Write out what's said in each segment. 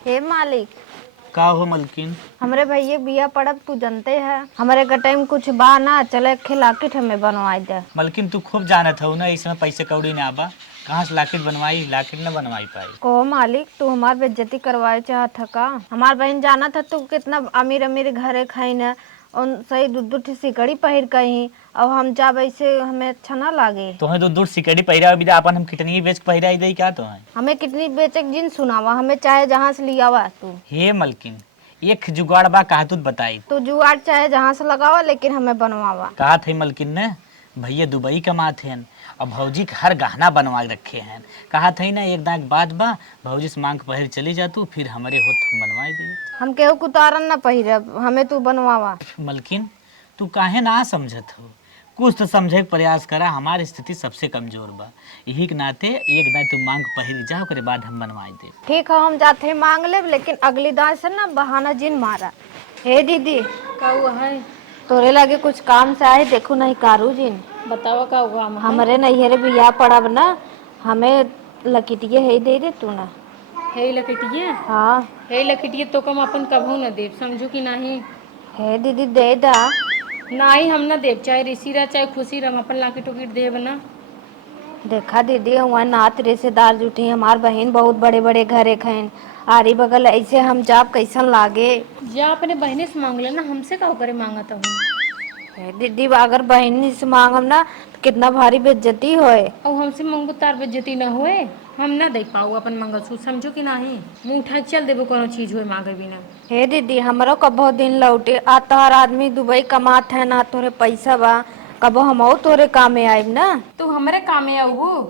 हे मालिक, का हो मलकिन। हमरे भैया बिया पड़ब तू जानते है। हमारे का टाइम कुछ बा ना, चले खिलाकिट हमें बनवाई दे। मलकिन तू खूब जानत हो ना, इसमें पैसे कौड़ी ना आबा। कहाँ से लाकिट बनवाई, लाकिट न बनवाई पाई। को मालिक, तू हमार बेइज्जती करवाए चाहत है का? हमार बहन जाना था तू कितना अमीर अमीर घरे खाई न, और सही दूध सिकड़ी पहिर कहीं, और हम जब ऐसे हमें अच्छा ना लागे। तुम्हें तो दूर सिकड़ी पहिरा भी अपन हम कितनी बेच पहिरा दे क्या तो है। हमें कितनी बेचक जिन सुनावा, हमें चाहे जहाँ से लियावा तू। हे मलकिन, एक जुगाड़ बा कहा तू बताई। तू जुआर चाहे जहाँ से लगावा, लेकिन हमें बनवावा। कहा थे मलकिन ने भैया दुबई कमाते हैं और भौजी का हर गहना बनवा रखे हैं। कहा थे ना एक दाग बाद बा भौजी से मांग पहिर चली जा तू, फिर हमारे होत हम बनवाए दे। हम केहू कुतारन ना पहिरब, हमें तू बनवावा। मलकिन तू काहे ना समझत हो, कुछ तो समझे के प्रयास करा। हमारी स्थिति सबसे कमजोर बा, यही के नाते एक दाग तू मांग पहिर जा, ओकरे बाद हम बनवाए दे। ठीक है, हम जाते मांग लेब, लेकिन अगली दान से ना बहाना जिन मारा। हे दीदी, का हुआ है? तोरे लगे कुछ काम से आए, देखो नहीं कारू जिन। बतावा का हुआ? हमरे नैहरे बियाह पड़ब ना, हमें लकिटिये है दे दे तू ना। हे लकटिए, हाँ। हे लकटिए तो कम अपन कभू न देव, समझू कि नहीं। हे दीदी दे दा। नाही हम ना देव, चाहे ऋषि रह चाहे खुशी रह, अपन लाके टोकिट देव ना। देखा दीदी, वहाँ नात रिश्तेदार जुटी, हमार बहन बहुत बड़े बड़े घरे खैन, आरी बगल ऐसे हम जाब कैसन लागे। जा अपने बहने से मांग लेना, हमसे का करे मांगत हूँ। हे दीदी, अगर बहन से मांगम ना तो कितना भारी बेइज्जती होए। और हमसे मंगू तार बेइज्जती न होए, हम ना दे पाऊ अपन मंगलसूत्र, समझो कि नहीं। मुँह उठा के चल देबो, कोनो चीज होए मांगे बिना। हे दीदी, हमरो कबो दिन लौटे आ, तोहर आदमी दुबई कमात है ना, तोरे पैसा बा, कबो हम तोरे कामे आइब ना। तू हमरे कामे आऊ,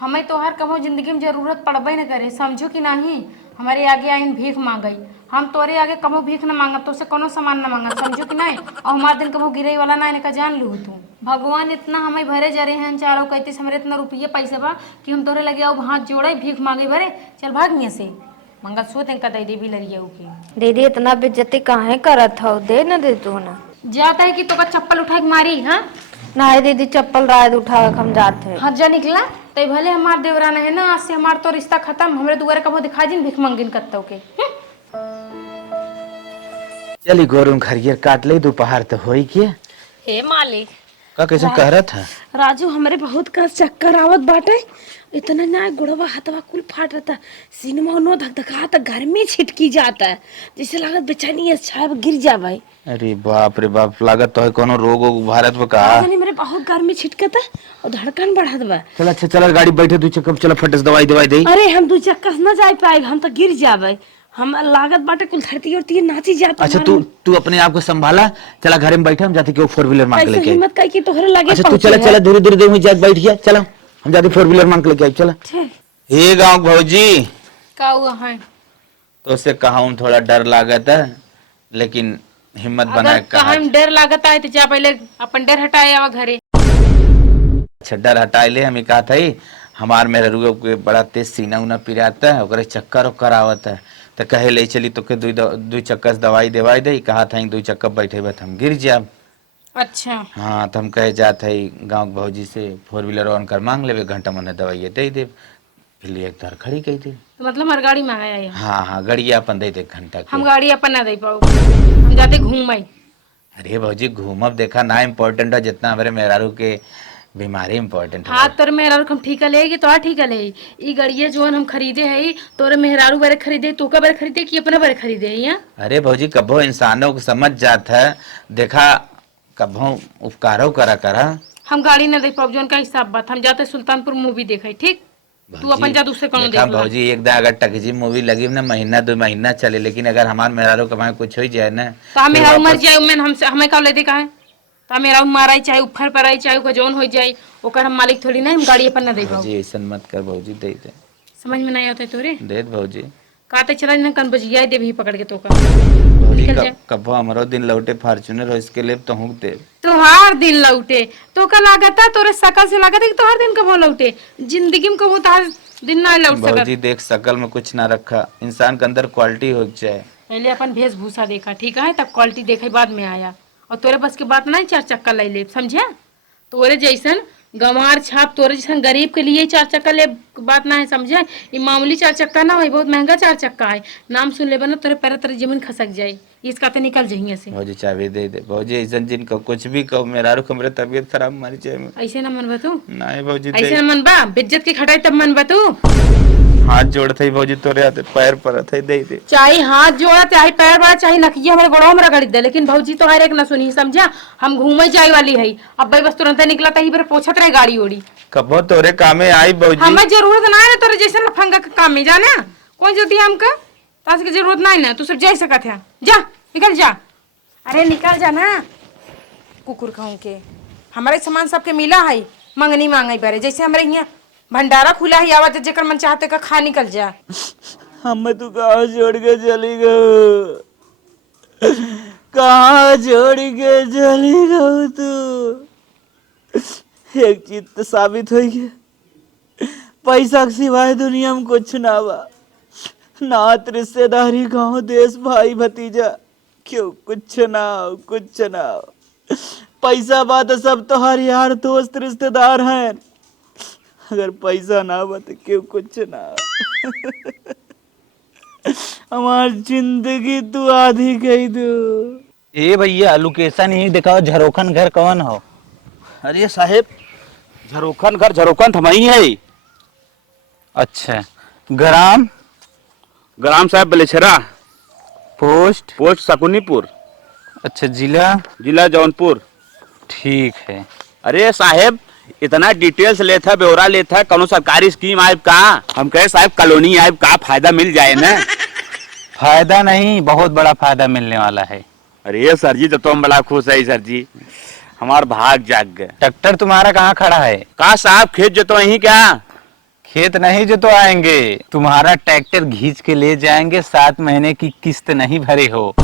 हमें तोहार कबो जिंदगी में जरूरत पड़बे न करे, समझो कि नहीं। हमारे आगे आइन भीख मांगई, हम तोरे आगे कबो भीख न मांगब, तो से कोनो सामान न मांगब, समझो कि नहीं। और हमार दिन कबो गिरे वाला ना, इनका जान लू तू। भगवान इतना हमें भरे जरे हैं चारों, कहते हमरे इतना रुपये पैसे बा कि हम तोरे लगे आओ हाथ जोड़े भीख मांगे भरे। चल भाग निया से, मंगलसूत्र इनका दे दे भी लड़िया के। दीदी, इतना बेइज्जती काहे करत हो, दे न दे तू ना। जाता है कि तो का चप्पल उठा के मारी? हाँ ना दीदी, चप्पल रात उठा के हम जाते हैं। हाँ जा निकला तो भले हमार देवराना है ना, आज से हमार तो रिश्ता खत्म। हमरे दुआरे कबो दिखा जिन भीख मंगिन कत्तो के। चली गोरुम खरियर काट ले, दोपहर तो होई के। हे मालिक, का कैसे कह रहा था? राजू हमरे बहुत का चक्कर आवत बाटे, इतना ना गुड़वा हथवा कुल फाट रहता, सीनमा नो धक धका, गर्मी छिटकी जाता है, जैसे लागत बेचैनी है छाप गिर जावे। अरे बाप रे बाप, लागत तो है कोनो रोग वोग भारत में का। जानी मेरे बहुत गर्मी छिटकता और धड़कन बढ़त बा। चल अच्छा, चल गाड़ी बैठे, दू चक्कर चल फट से दवाई दवाई दे। अरे हम दू चक्कर न जा पाए, हम तो गिर जावे। हम लागत बाटे कुल धरती और तीर नाची जाता। अच्छा तू अपने आप को संभाला, चला घर में बैठे, हम जाते के फोर व्हीलर मांग के लेके। हिम्मत कई की तोहरे लगे। अच्छा तू चला चला, धीरे धीरे दे जाके बैठ गया, चलो हम जाते फोर व्हीलर मांग के लेके आई, चला। हे गाँव भौजी, का हुआ है? तो उससे कहा थोड़ा डर लागत है, लेकिन हिम्मत बना के कहा। डर लागत है तो जा पहले अपन डर हटाए आवा घरे। अच्छा डर हटा ले, हमें कहा था हमार मेरे रुए के बड़ा तेज सीना उना पिराता है, ओकरे चक्कर ओकर आवत है, तो कहे ले चली तो के दू चक्कर दवाई देवाई दे। कहा था दू चक्कर बैठे बत हम गिर जाब। अच्छा हाँ तो हम कहे जात है गाँव के भौजी से फोर व्हीलर ऑन कर मांग ले, घंटा मन दवाई दे दे, फिर लिए एक तार खड़ी कही थी। तो मतलब हमार गाड़ी में आया है? हाँ हाँ, गड़िया अपन दे दे घंटा हम गाड़ी अपन ना दे पाऊ, हम जाते घूम आई। अरे भौजी घूमब देखा ना इम्पोर्टेंट है जितना हमारे मेहरारू के बीमारी इम्पोर्टेंट है। हाँ तोरे मेहरारू हम ठीक लेगी तो ठीक ले। ई गड़िया जोन हम खरीदे है, तोरे मेहरारू बारे खरीदे, तो का बारे खरीदे कि अपने बारे खरीदे है? यहाँ अरे भौजी कभो इंसानों को समझ जात है, देखा कभो उपकारो करा करा। हम गाड़ी ना दे पाऊ, जोन का हिसाब बात। हम जाते सुल्तानपुर मूवी देखे, ठीक? तू अपन जा दूसरे कौन देखा देख। भौजी एक दा अगर टकजी मूवी लगी ना, महीना 2 महीना चले, लेकिन अगर हमार मेहरारू कमाए कुछ हो जाए ना, तो हम मेहरारू मर जाए, हमसे हमें का ले दे का है? तो मेरा मारा चाहे ऊपर पर आई चाहे ओकर जौन हो जाए, ओकर हम मालिक थोड़ी ना, हम गाड़ी अपन ना दे पाऊ। भौजी ऐसा मत कर भौजी, दे दे। समझ में नहीं आता तोरे? दे भौजी। काते चला ना कन बजिया दे भी पकड़ के तो का। भौजी निकल जा। कभो हमरो दिन लौटे फॉर्च्यूनर हो, इसके लिए तो हूँ दे। तोहार दिन लौटे तो का लागता, तोरे शकल से लागता कि तोहार दिन कब लौटे? जिंदगी में कबो तोहार दिन ना लौट सकत। भौजी देख शकल में कुछ ना रखा, इंसान के अंदर क्वालिटी हो जाए। पहले अपन वेशभूषा देखा, ठीक है, तब क्वालिटी देखे बाद में आया। और तोरे बस के बात नहीं चार चक्का ले ले, समझे? तोरे जैसन गंवार छाप तोरे जैसन गरीब के लिए 4 चक्का ले बात ना है, समझे? ये मामूली 4 चक्का ना है, बहुत महंगा 4 चक्का है। नाम सुन ले बना तोरे पैर तेरे जमीन खसक जाए, इसका तो निकल जाइए से। भौजी चाबी दे दे भौजी, ऐसा जिनको कुछ भी कहो, मेरा रुक मेरे तबीयत खराब मारी जाए। ऐसे ना मनबा तू, नहीं भौजी ऐसे ना मनबा, बेइज्जत की खटाई तब मनबा तू। हाथ जोड़ते ही भौजी तोरे हाथ पैर पर थे दे दे। चाहे हाथ जोड़ा, चाहे पैर बड़ा, चाहे नकिया हमारे गोड़ों में रगड़ दे, लेकिन भौजी तो हर एक ना सुनी, समझा? हम घूमे जाए वाली है, अब भाई बस तुरंत निकला ही पर पोछत रहे गाड़ी ओड़ी। कबो तोरे कामे आई भौजी। हमें जरूरत ना है तोरे जैसे लफंगा के काम में, जाना कौन जल्दी हमका तास की जरूरत नहीं ना, तू सब जा सकत है, जा निकल जा। अरे निकल जा ना, कुकुर खाऊं के हमारे सामान सबके मिला है, मंगनी मांगे बारे, जैसे हमारे यहाँ भंडारा खुला है, आवाज जेकर मन चाहते का खा निकल जा। हम तू कहाँ छोड़ के चली गो, कहाँ छोड़ के चली गो तू? एक चीज तो साबित हो गया, पैसा के सिवाय दुनिया में कुछ ना बा, नात रिश्तेदारी गांव देश भाई भतीजा क्यों कुछ ना हो, कुछ ना हो। पैसा बा तो सब तो हर यार दोस्त रिश्तेदार हैं, अगर पैसा ना बा तो क्यों कुछ ना हो। हमार जिंदगी तू आधी गई तू। ए भैया लोकेशन ही दिखाओ, झरोखन घर कौन हो? अरे साहेब, झरोखन घर झरोखन थमई है। अच्छा, ग्राम ग्राम साहब बलेछरा, पोस्ट? पोस्ट शकुनीपुर, अच्छा, जिला? जिला जौनपुर। ठीक है। अरे साहेब, इतना डिटेल्स लेता, ब्यौरा लेता, कौनो सरकारी स्कीम आयब का? हम कहे साहब कॉलोनी आयब का, फायदा मिल जाए ना। फायदा नहीं, बहुत बड़ा फायदा मिलने वाला है। अरे सर जी, तो हम बड़ा खुश है सर जी, हमार भाग जाग गए। ट्रैक्टर तुम्हारा कहाँ खड़ा है? कहा साहब, खेत जो तो वही क्या? खेत नहीं जो तो आएंगे, तुम्हारा ट्रैक्टर खींच के ले जाएंगे, 7 महीने की किस्त नहीं भरे हो।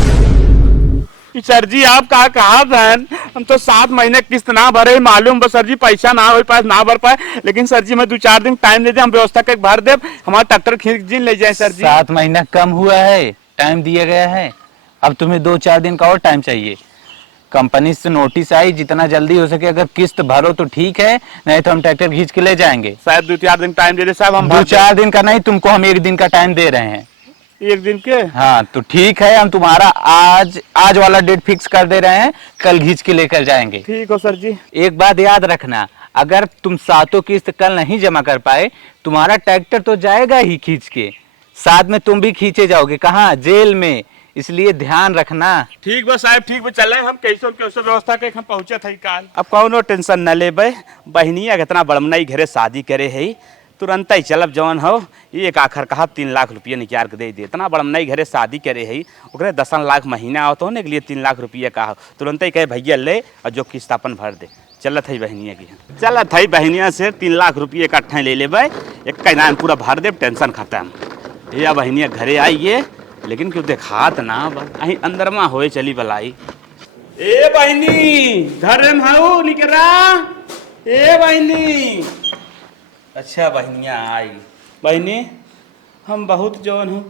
सर जी आप कहा बहन, हम तो 7 महीने किस्त ना भरे, मालूम बस सर जी, पैसा ना हो पाए, ना भर पाए, लेकिन सर जी मैं 2-4 दिन टाइम दे दे, हम व्यवस्था करके भर दे, हमारा ट्रैक्टर खींच जिन ले जाए सर जी। 7 महीना कम हुआ है, टाइम दिया गया है, अब तुम्हें 2-4 दिन का और टाइम चाहिए। कंपनी से नोटिस आई, जितना जल्दी हो सके अगर किस्त भरो तो ठीक है, नहीं तो हम ट्रैक्टर खींच के ले जाएंगे। शायद 2-4 दिन टाइम दे दे साहब, हम 2-4 दिन का नहीं, तुमको हम 1 दिन का टाइम दे रहे हैं। 1 दिन के? हाँ तो ठीक है, हम तुम्हारा आज वाला डेट फिक्स कर दे रहे हैं, कल खींच के लेकर जाएंगे। ठीक हो सर जी। एक बात याद रखना, अगर तुम 7 किस्त कल नहीं जमा कर पाए, तुम्हारा ट्रैक्टर तो जाएगा ही खींच के, साथ में तुम भी खींचे जाओगे, कहाँ? जेल में, इसलिए ध्यान रखना। ठीक बा साहब, ठीक बा, चले हम कैसो कैसो व्यवस्था के हम पहुंचे थे काल। अब कौनो टेंशन न ले बे, बहनिया कितना बड़मनाई घरे शादी करे है, तुरंत ही चलब जवन हो, एक आखिर कहा 3 लाख रुपया निकाल के दे दे, इतना बड़मनाई घरे शादी करे है, ओकरे 10 लाख महीना आवत हो, के लिए 3 लाख रुपया कहा, तुरंत ही कहे भैया ले और जो किस्त अपन भर दे। चलत है बहनिया की, चलत है बहनिया से 3 लाख रुपये इकट्ठे ले ले, एक कैनान पूरा भर दे, टेंशन खत्म। ये बहनिया घरे आइए, लेकिन क्यों देखात ना अही अंदर में होए चली बलाई। ए बहनी, घर में हाउ निकरा? ए बहनी। अच्छा बहनिया आई। बहनी, हम बहुत जौन हूँ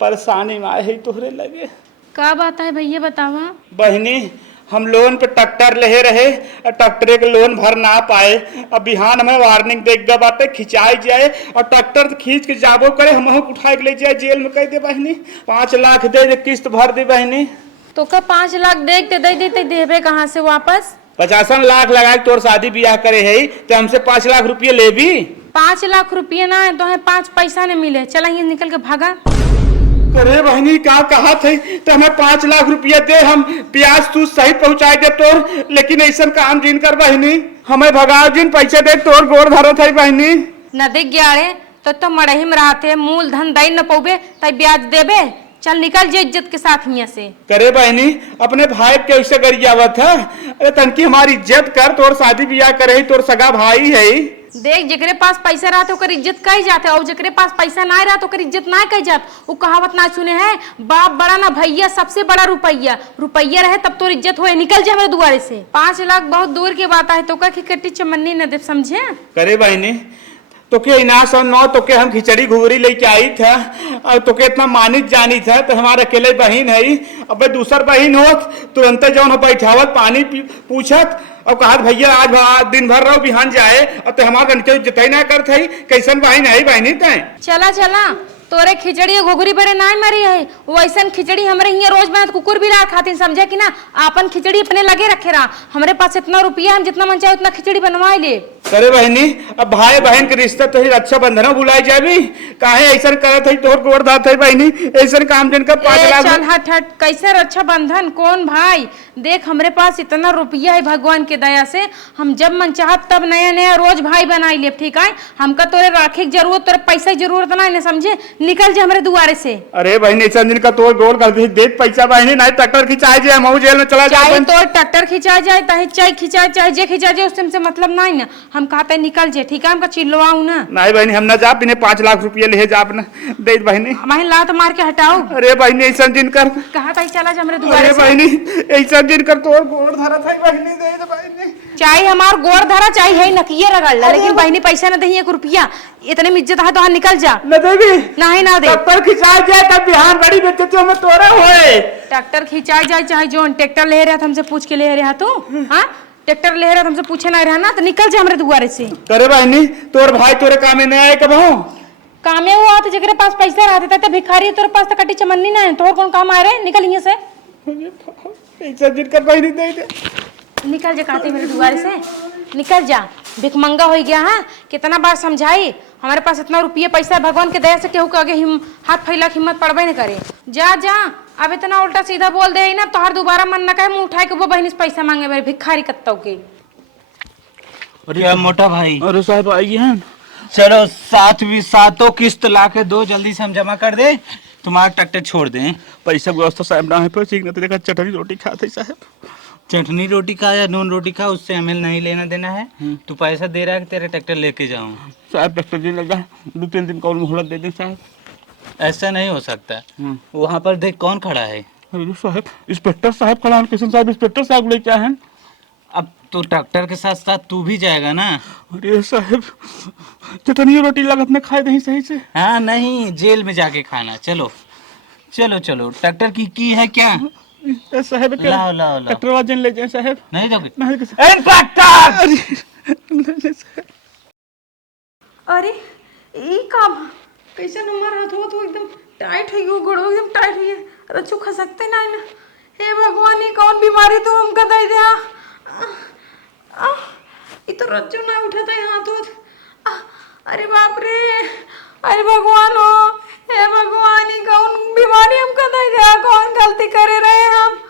परेशानी में आए है तोहरे लगे। का बात है भैया बतावा? बहनी, हम लोन पे ट्रैक्टर ले रहे, ट्रैक्टर के लोन भर ना पाए, अब बिहान हमें वार्निंग देख गए बाटे, खिंचाई जाए और ट्रैक्टर खींच के जाबो करे, हम उठा के ले जाए जेल में, कह दे बहनी 5 लाख दे किस्त भर दे बहनी। तो का 5 लाख देख दे देते, देवे कहाँ से वापस? 50 लाख लगा तोर शादी ब्याह करे है, तो हमसे 5 लाख रुपये ले भी। 5 लाख रुपये ना है तो है 5 पैसा नहीं मिले, चला ये निकल के भागा। अरे बहनी का कहा थे, तो हमें 5 लाख रुपया दे, हम प्याज तू सहित पहुंचाए दे तोर, लेकिन ऐसा काम जिन कर बहनी, हमें भगाओ जिन पैसे दे तोर गोर धरो थे बहनी। न देख गया रे, तो मड़ही में रहते, मूल धन दई न पौबे, तब ब्याज देबे, चल निकल जे इज्जत के साथ यहाँ से। करे बहनी, अपने भाई के कैसे गरियावत है? अरे तनकी हमारी इज्जत कर, तोर शादी ब्याह करे, तोर सगा भाई है। देख, जेकरे पास पैसा रहा तो इज्जत कही जाते, और जेकरे पास पैसा ना रहा तो इज्जत ना कही जात। वो कहावत ना सुने है, बाप बड़ा ना भैया, सबसे बड़ा रुपया, रुपया रहे तब तो इज्जत होए, निकल जाए मेरे दुआरे से। 5 लाख बहुत दूर की बात है, तो का कट्टी चमन्नी न दे, समझे? करे बहनी, तो के इनास और नौ तो के हम खिचड़ी घुगरी लेके आई था, और तो के इतना मानित जानी था, तो हमारे अकेले बहन है, अब दूसर बहन होत तुरंत जौन हो बैठावत पानी पूछत, अब कहा भैया आज दिन भर रहो बिहान जाए और ते हमार गन जतई ना करत है कैसन बहन है बहनी तय चला चला तोरे खिचड़ी घुघरी बरे नाई मरी है वैसन खिचड़ी हमरे हियां रोज बनत कुकुर भी रात खातिर समझे कि ना आपन खिचड़ी अपने लगे रखे रहा हमरे पास इतना रुपया हम जितना मन चाहे उतना खिचड़ी बनवा ले। अरे बहनी अब भाई बहन के रिश्ता तो रक्षा बंधन बुलाई जाबी काहे ऐसन करत है तोर गोड़ दात है बहनी ऐसन काम जन का 5 लाख चल हट हट कैसे रक्षा बंधन कौन भाई देख हमरे पास इतना रुपया है भगवान के दया से हम जब मन चाहत तब नया नया रोज भाई बनाई ले ठीक है हमका तोरे राखे की जरूरत तोरे पैसा की जरूरत ना समझे निकल जा हमरे दुआरे से। अरे बहनी ऐसा दिन का तोर गोड़ कर दे पैसा बहनी नहीं ट्रैक्टर खिंचाए जाए मऊ जेल में चला जाए तोर ट्रैक्टर खिंचा जाए चाहे खिंचा चाहे जे खिंचा जाए उससे मतलब नहीं ना हम कहते निकल जे ठीक है हमका चिल्लवाऊ ना। नहीं बहनी हम ना जा बिने 5 लाख रुपया ले जा अपना दे बहनी मैं लात मार के हटाओ। अरे बहनी ऐसा दिन कर कहा था चला जा हमरे दुआरे से। बहनी ऐसा दिन कर तोर गोड़ धरा था बहनी दे बहनी चाहे हमार गोड़ धरा चाहे है नकिए रगड़ ला लेकिन बहनी पैसा न दही 1 रुपया इतने में इज्जत है तो निकल जा न देगी नहीं ना दे ट्रैक्टर खिंचाए जाए तब बिहान बड़ी बेइज्जती में तोरा होए ट्रैक्टर खिंचाए जाए चाहे जो ट्रैक्टर ले रहा था हमसे पूछ के ले रहा तू हां ट्रैक्टर ले रहा था हमसे पूछे नहीं रहा ना तो निकल जा हमरे दुआरे से। करे बहनी तोर भाई तोरे कामे नहीं आए कबहू कामे हुआ तो जकरे पास पैसा रहता था भिखारी तोरे पास तो कटी चमन्नी ना है तोर कौन काम आ रहे निकल यहां से ऐसा दिन कर बहनी दे दे निकल जा कहते मेरे दुआरे से निकल जा भिखमंगा हो गया हाँ कितना बार समझाई हमारे पास इतना रुपये पैसा भगवान के दया से केहू के आगे हाथ फैला के हिम्मत पड़बे न करे जा जा अब इतना उल्टा सीधा बोल दे ना तो हर दोबारा मन न करे मुंह उठाए के वो बहनी से पैसा मांगे मेरे भिखारी कत्तों के। क्या मोटा भाई अरे साहब आइए हैं चलो 7 किस्त ला के दो जल्दी से हम जमा कर दे तुम्हारा ट्रैक्टर छोड़ दें। पैसा व्यवस्था साहब ना है पर ठीक ना देखा चटनी रोटी खाते साहब चटनी रोटी खा या नून रोटी खा उससे हमें नहीं लेना देना है तू पैसा दे रहा है कि तेरे ट्रैक्टर लेके जाऊं। साहब ट्रैक्टर दिन लगा 2-3 दिन का और मोहलत दे दे साहब। ऐसा नहीं हो सकता वहाँ पर देख कौन खड़ा है। अरे साहब इंस्पेक्टर साहब खड़ा है किशन साहब इंस्पेक्टर साहब लेके आए हैं। अब तो ट्रैक्टर के साथ साथ तू भी जाएगा ना। अरे साहब चटनी रोटी लागत में खाए नहीं सही से। हाँ नहीं जेल में जाके खाना। चलो चलो चलो ट्रैक्टर की है क्या साहब लाओ लाओ लाओ ट्रैक्टर वाजन ले जाए साहब नहीं दोगे नहीं अरे ये काम कैसे नंबर हाथ हो तो एकदम टाइट है वो गोड़ो एकदम टाइट हुई है रचू खसकते ना ना हे भगवान ये कौन बीमारी तो हमका दे दिया ये तो रज्जू ना उठा था हाथ हो अरे बाप रे अरे भगवान हो हे भगवान ये कौन बीमारी हमका दे दिया कौन गलती करे रहे हम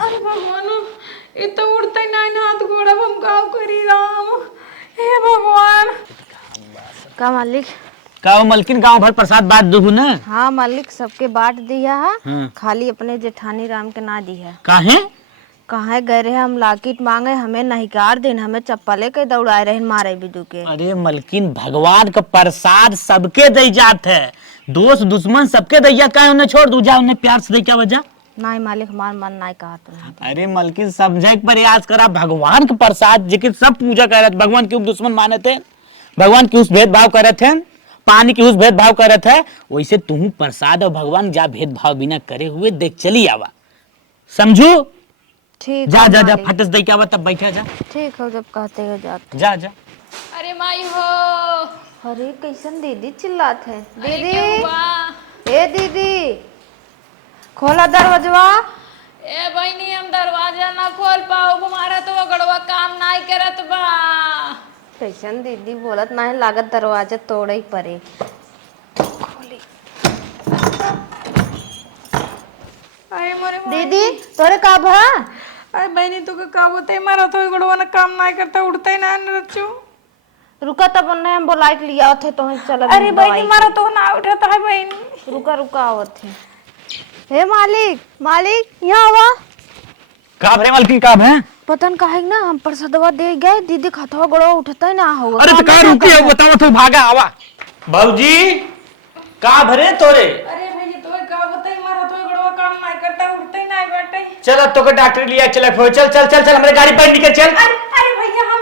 अरे भगवान ये तो उड़ता ही नहीं हाथ गोड़ा हम गाँव करी राम हे भगवान। का मालिक का मलकिन गांव भर प्रसाद बांट दूँ ना। हाँ मालिक सबके बांट दिया है खाली अपने जेठानी राम के ना दी है। काहे कहाँ गए रहे हम लाकिट मांगे हमें नहिकार दिन हमें चप्पले के दौड़ाए रहे मारे बिदू के। अरे मलकिन भगवान का प्रसाद सबके दई जात है दोस्त दुश्मन सबके दैया का उन्हें छोड़ दू जा उन्हें प्यार से दे क्या वजह। नहीं मालिक हमार मन नहीं कहा तुम। अरे मलकिन समझे के प्रयास करा भगवान के प्रसाद जिके सब पूजा करे भगवान के दुश्मन माने थे भगवान की उस भेदभाव करे थे पानी की उस भेदभाव करे थे वैसे तुम प्रसाद और भगवान जा भेदभाव बिना करे हुए देख चली आवा समझू। ठीक जा जा जा फटस दे के आवा तब बैठा जा। ठीक हो जब कहते हो जाते। जा जा अरे माई हो अरे कैसन दीदी चिल्लात है अरे दीदी क्या हुआ? ए दीदी खोला दरवाजा। ए बहनी हम दरवाजा ना खोल पाओ हमारा तो गड़वा काम नहीं करत बा। कैसन दीदी बोलत नहीं लागत दरवाजा तोड़े ही पड़े। अरे मोरे दीदी तोरे का भा अरे बहनी तू का बोते मारा तो गड़वा ना काम नहीं करता उठता ही ना रचू। रुका तब उन्हें हम बुलाइट लिया थे तो चल। अरे बहनी मारा तो ना उठाता है बहनी। रुका रुका आवत थे। हे मालिक मालिक यहाँ आवा। काब रे मलकिन काब है पतन काहे ना हम प्रसादवा दे गए दीदी खतवा गड़वा उठता ही ना होगा। अरे तो का रुकी है बताओ तो भागा आवा भौजी का भरे तोरे। अरे भैया तो का बोते मारा तो गड़वा काम नहीं करता उठता ही नहीं बैठे। चल अब तो के डॉक्टर लिया चल चल चल चल चल हमारे गाड़ी पर निकल चल। अरे भैया हम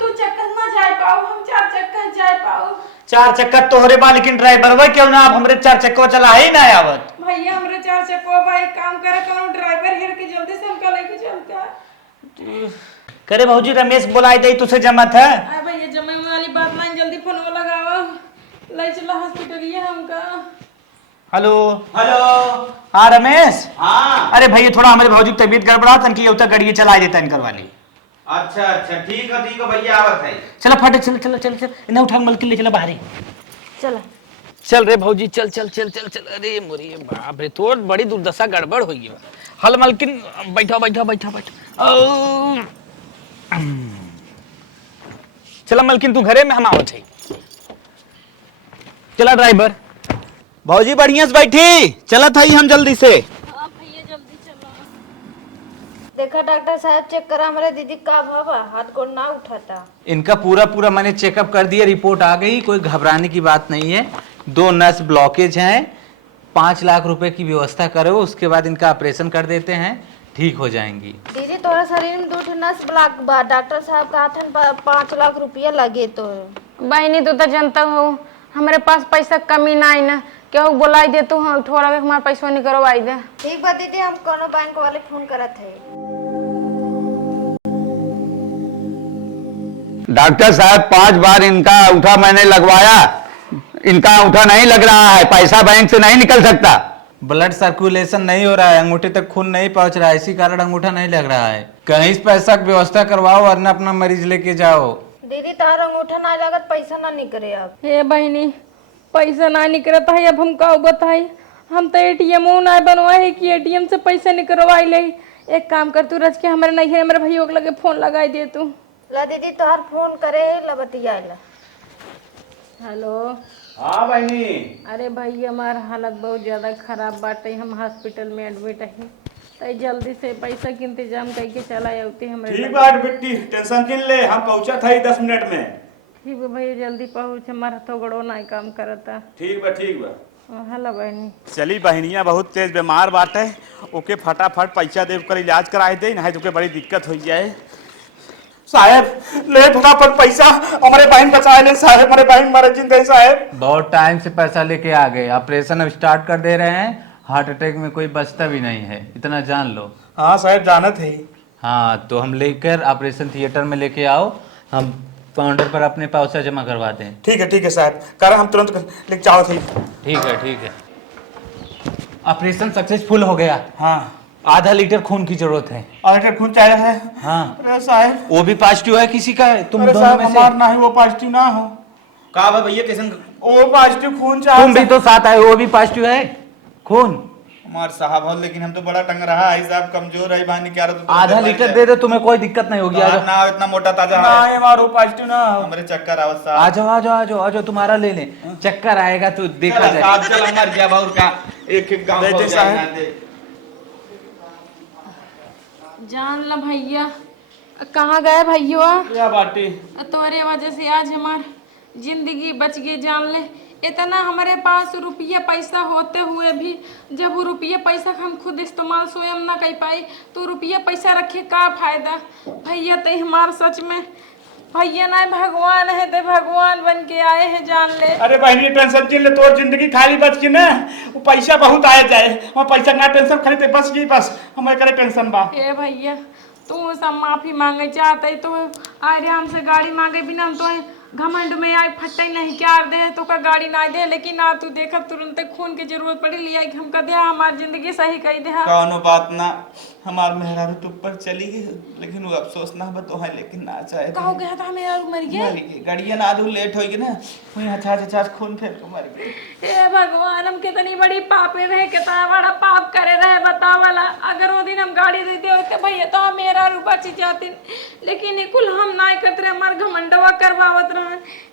2 चक्कर ना जाए पाओ हम 4 चक्कर जाए जाए पाओ। 4 चक्का तोहरे बा, लेकिन ड्राइवर भाई क्यों ना आप हमरे 4 चक्का चला ही ना आवत। भैया हमरे 4 चक्को भाई काम करे कोनो ड्राइवर हेर के जल्दी से हमका लेके चलता। करे भौजी रमेश बुलाई दे तुझसे जमत है। आ भैया जमे वाली बात नहीं, जल्दी फोन लगाओ, ले चला हॉस्पिटल ये हमका। हेलो हेलो, हाँ रमेश। हाँ अरे भैया थोड़ा हमारे भौजी की तबीयत गड़बड़ा तनकी ये गाड़ी चला देता इनकर वाली। अच्छा अच्छा ठीक है भैया आवत है। चला फटे, चल चल चल चल इन्हें उठा मलकिन ले चला बाहर। चला चल रे भौजी, चल चल चल चल चल। अरे मोरी बाप रे, तो बड़ी दुर्दशा गड़बड़ हुई है। हल मलकिन बैठा बैठा बैठा बैठा। चला मलकिन तू घरे में हम आवत है। चला ड्राइवर। भौजी बढ़िया से बैठी, चला था हम जल्दी से। देखा डॉक्टर साहब, चेक करा हमारे दीदी का भावा, हाथ गोड़ ना उठाता। इनका पूरा पूरा मैंने चेकअप कर दिया, रिपोर्ट आ गई, कोई घबराने की बात नहीं है। 2 नस ब्लॉकेज हैं, 5 लाख रुपए की व्यवस्था करो, उसके बाद इनका ऑपरेशन कर देते हैं, ठीक हो जाएंगी। दीदी तोरा शरीर में 2 नस ब्लॉक बा, डॉक्टर साहब का 5 लाख रुपया लगे। तो बहनी तू तो जानता हो हमारे पास पैसा कमी ना आई ना, केहू बोलाई दे तू हम थोड़ा हमारा पैसा नहीं करवाई दे। ठीक बा दीदी, हम कोनो बैंक वाले फोन करत है। डॉक्टर साहब 5 बार इनका अंगूठा मैंने लगवाया, इनका अंगूठा नहीं लग रहा है, पैसा बैंक से नहीं निकल सकता। ब्लड सर्कुलेशन नहीं हो रहा है, अंगूठे तक खून नहीं पहुंच रहा है, इसी कारण अंगूठा नहीं लग रहा है। कहीं से पैसा की व्यवस्था करवाओ वरना अपना मरीज लेके जाओ। दीदी तार अंगूठा ना लागत, पैसा ना निकले। अब हे बहनी पैसा ना निकलता है, अब हम का बताई, हम तो एटीएम ना बनवाए है कि एटीएम से पैसा निकलवाई ले। एक काम कर, तू रच के हमारे नहीं है, हमारे भैया के लगे फोन लगाई दे तू। ला दीदी तोहर फोन करे ला बतियाला। हेलो। हाँ बहनी। अरे भाई हमारा हालत बहुत ज्यादा खराब बाटे, हम हॉस्पिटल में एडमिट है, तो जल्दी से पैसा के इंतजाम करके चला आते हमारे। ठीक बात बेटी, टेंशन किन ले, हम पहुंचा था 10 मिनट में। ठीक है भैया जल्दी पहुँच, हमारा तो गड़ो ना काम करता। ठीक बा। हेलो बहनी। चली बहनिया बहुत तेज बीमार बात है, ओके फटाफट पैसा दे कर इलाज कराए दे, नहीं तो बड़ी दिक्कत हो जाए। साहब ले फटाफट पैसा, हमारे बहन बचाए ले साहब, हमारे बहन मरे जिंदे साहब। बहुत टाइम से पैसा लेके आ गए, ऑपरेशन अब स्टार्ट कर दे रहे हैं, हार्ट अटैक में कोई बचता भी नहीं है, इतना जान लो। हाँ साहब जानत है। हाँ तो हम लेकर ऑपरेशन थिएटर में लेके आओ, हम काउंटर पर अपने पैसा जमा करवाते हैं। ठीक है साहब, कर हम तुरंत लेके जाओ थे। ठीक है। ऑपरेशन सक्सेसफुल हो गया। हाँ आधा लीटर खून की जरूरत है। आधा लीटर खून चाहिए है। हाँ अरे साहब, वो भी पॉजिटिव है किसी का, तुम अरे दोनों साहब में हमार से ना हो, वो पॉजिटिव ना हो। का बा भैया कैसन? वो पॉजिटिव खून चाहिए। तुम भी तो साथ आए, वो भी पॉजिटिव है खून। हमार साहब हो, लेकिन हम तो बड़ा टंग रहा है साहब, कमजोर है बहनी, क्या आधा लीटर दे दो, तुम्हें कोई दिक्कत नहीं होगी। आ जाओ ना इतना मोटा ताजा ना है, ये मारो पॉजिटिव ना हो। हमारे चक्कर आवत साहब। आ जाओ आ जाओ आ जाओ आ जाओ, तुम्हारा ले लें, चक्कर आएगा तो देखा चल जाए। साहब, चल हमार क्या बाउर का एक गांव दे हो दे जाए साहब। ना दे। जान ला भैया कहाँ गए भैया, क्या बाटी? तोरे वजह से आज हमार जिंदगी बच गई। जान ले इतना हमारे पास रुपया पैसा होते हुए भी, जब वो रुपया पैसा हम खुद इस्तेमाल स्वयं ना कर पाई, तो रुपया पैसा रखे का फायदा। भैया ते हमार सच में भैया ना भगवान है, ते भगवान बन के आए हैं। जान ले अरे बहनी टेंशन चिन ले, तोर जिंदगी खाली बच की ना, वो पैसा बहुत आए जाए, हम पैसा ना टेंशन खाली ते बस गई, बस हमारे करे टेंशन बा। ए भैया तू सब माफी मांगे चाहते तो आए रे हमसे गाड़ी मांगे बिना, हम तो घमंड में आए फटे नहीं क्या दे तो का गाड़ी ना दे, लेकिन ना तू देखा तुरंत खून की जरूरत पड़ी लिया कि हम कदे हमारी जिंदगी सही कही दे। कौनो बात ना, हमार मेहरारू तो ऊपर चली गई, लेकिन वो अफसोस ना बतो है, लेकिन ना चाहे कहो गया था मेरा मर गया। गाड़िया ना आधू लेट होगी ना, वही हचाच खून फेर को मर गई। हे भगवान हम कितनी बड़ी पापे रहे, कितना बड़ा पाप करे रहे बता वाला। अगर वो दिन हम गाड़ी देते होते भैया तो हम मेरा रूपा ची जाती, लेकिन कुल हम ना करते रहे, हमार घमंडवा करवावत रहे।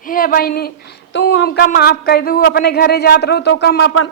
हे बहनी तू हमका माफ कर दू, अपने घरे जात रहो तो हम अपन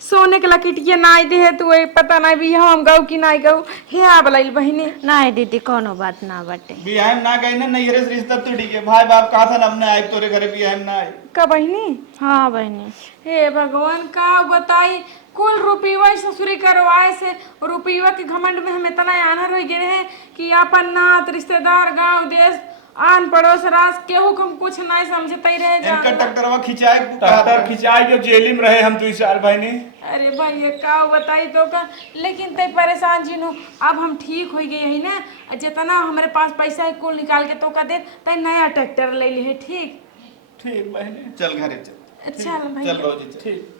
सोने के लकीटिया नाई दे, तू पता नहीं भी हम गऊ कि नहीं गऊ। हे आ बलाइल बहनी। नहीं दीदी कोनो बात ना बटे। बियाह ना गई ना, नहीं रे रिश्ता तो ठीक है, भाई बाप कहा था हमने आए तोरे घरे बियाह ना आए का बहनी। हाँ बहनी। हे भगवान का बताई, कुल रुपया ससुरी करवाए से रुपया के घमंड में हम इतना आनर हो गए हैं कि अपन नात रिश्तेदार गांव देश आन पड़ोस रास केहू कम कुछ नहीं समझते ही रह जा। ट्रैक्टरवा खिंचाए ट्रैक्टर खिंचाए के जेली में रहे हम 2 साल बहनी। अरे भाई ये का बताई तो का, लेकिन तय परेशान जिन हो। अब हम ठीक हो गए है ना, जितना हमारे पास पैसा है कुल निकाल के तो का दे तय नया ट्रैक्टर ले ली है। ठीक ठीक बहनी, चल घरे चल। चल भाई चल रोजी ठीक।